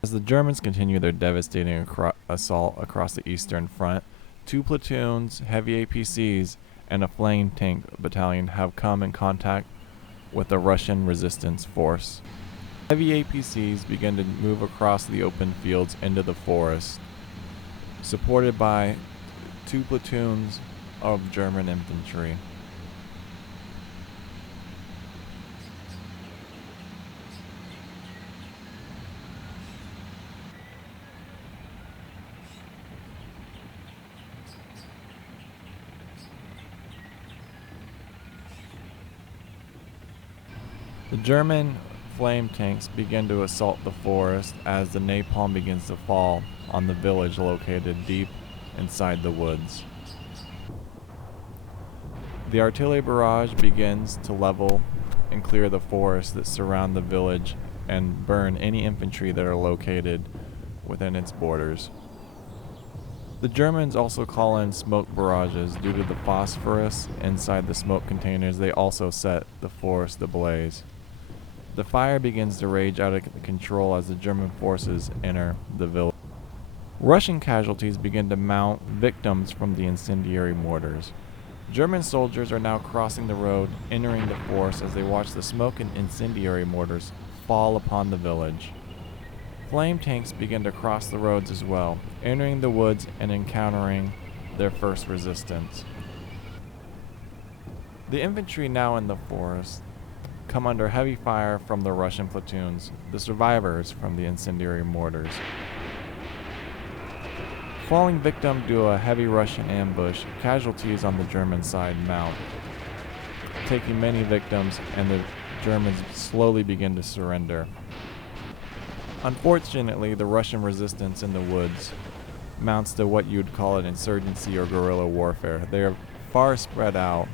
As the Germans continue their devastating assault across the Eastern Front, 2 platoons, heavy APCs, and a flame tank battalion have come in contact with the Russian resistance force. Heavy APCs begin to move across the open fields into the forest, supported by 2 platoons of German infantry. The German flame tanks begin to assault the forest as the napalm begins to fall on the village located deep inside the woods. The artillery barrage begins to level and clear the forests that surround the village and burn any infantry that are located within its borders. The Germans also call in smoke barrages due to the phosphorus inside the smoke containers. They also set the forest ablaze. The fire begins to rage out of control as the German forces enter the village. Russian casualties begin to mount victims from the incendiary mortars. German soldiers are now crossing the road, entering the forest as they watch the smoke and incendiary mortars fall upon the village. Flame tanks begin to cross the roads as well, entering the woods and encountering their first resistance. The infantry now in the forest come under heavy fire from the Russian platoons, the survivors from the incendiary mortars. Falling victim to a heavy Russian ambush, casualties on the German side mount, taking many victims, and the Germans slowly begin to surrender. Unfortunately, the Russian resistance in the woods mounts to what you'd call an insurgency or guerrilla warfare. They are far spread out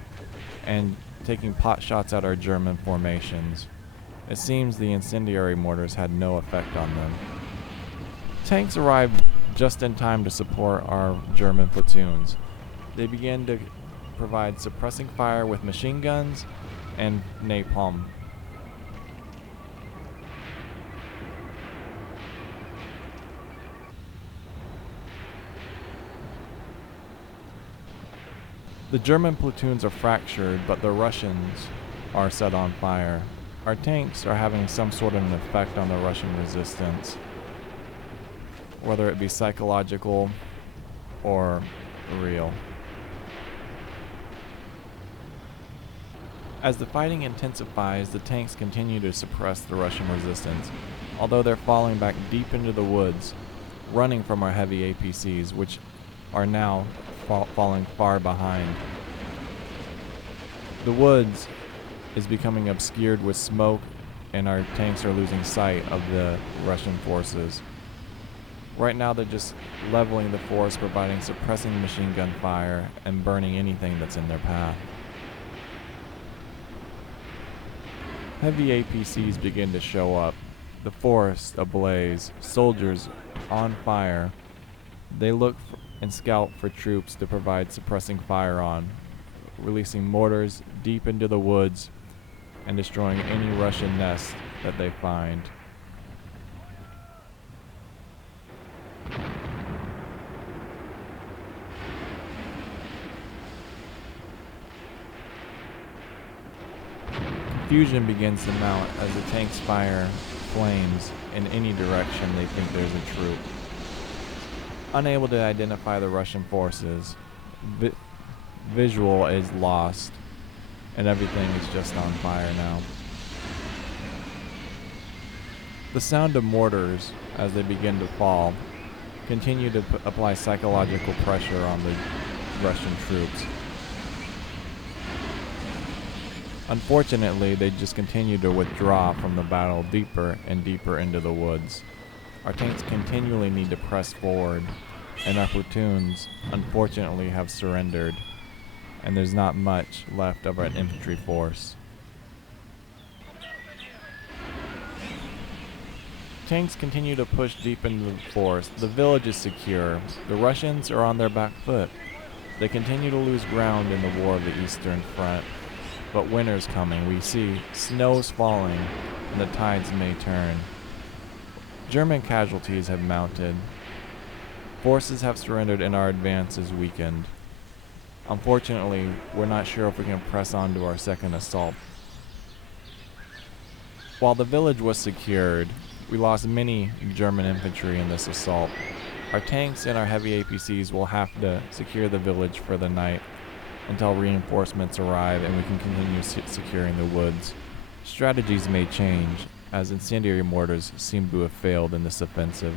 and taking pot shots at our German formations. It seems the incendiary mortars had no effect on them. Tanks arrived just in time to support our German platoons. They began to provide suppressing fire with machine guns and napalm. The German platoons are fractured, but the Russians are set on fire. Our tanks are having some sort of an effect on the Russian resistance, whether it be psychological or real. As the fighting intensifies, the tanks continue to suppress the Russian resistance, although they're falling back deep into the woods, running from our heavy APCs, which are now falling far behind. The woods is becoming obscured with smoke, and our tanks are losing sight of the Russian forces. Right now they're just leveling the forest, providing suppressing machine gun fire and burning anything that's in their path. Heavy APCs begin to show up, the forest ablaze, soldiers on fire. They look and scout for troops to provide suppressing fire on, releasing mortars deep into the woods and destroying any Russian nest that they find. Confusion begins to mount as the tanks fire flames in any direction they think there's a troop. Unable to identify the Russian forces, visual is lost, and everything is just on fire now. The sound of mortars, as they begin to fall, continue to apply psychological pressure on the Russian troops. Unfortunately, they just continue to withdraw from the battle deeper and deeper into the woods. Our tanks continually need to press forward, and our platoons, unfortunately, have surrendered, and there's not much left of our infantry force. Tanks continue to push deep into the forest. The village is secure. The Russians are on their back foot. They continue to lose ground in the war of the Eastern Front, but winter's coming. We see snow's falling, and the tides may turn. German casualties have mounted. Forces have surrendered and our advance is weakened. Unfortunately, we're not sure if we can press on to our second assault. While the village was secured, we lost many German infantry in this assault. Our tanks and our heavy APCs will have to secure the village for the night until reinforcements arrive and we can continue securing the woods. Strategies may change, as incendiary mortars seem to have failed in this offensive.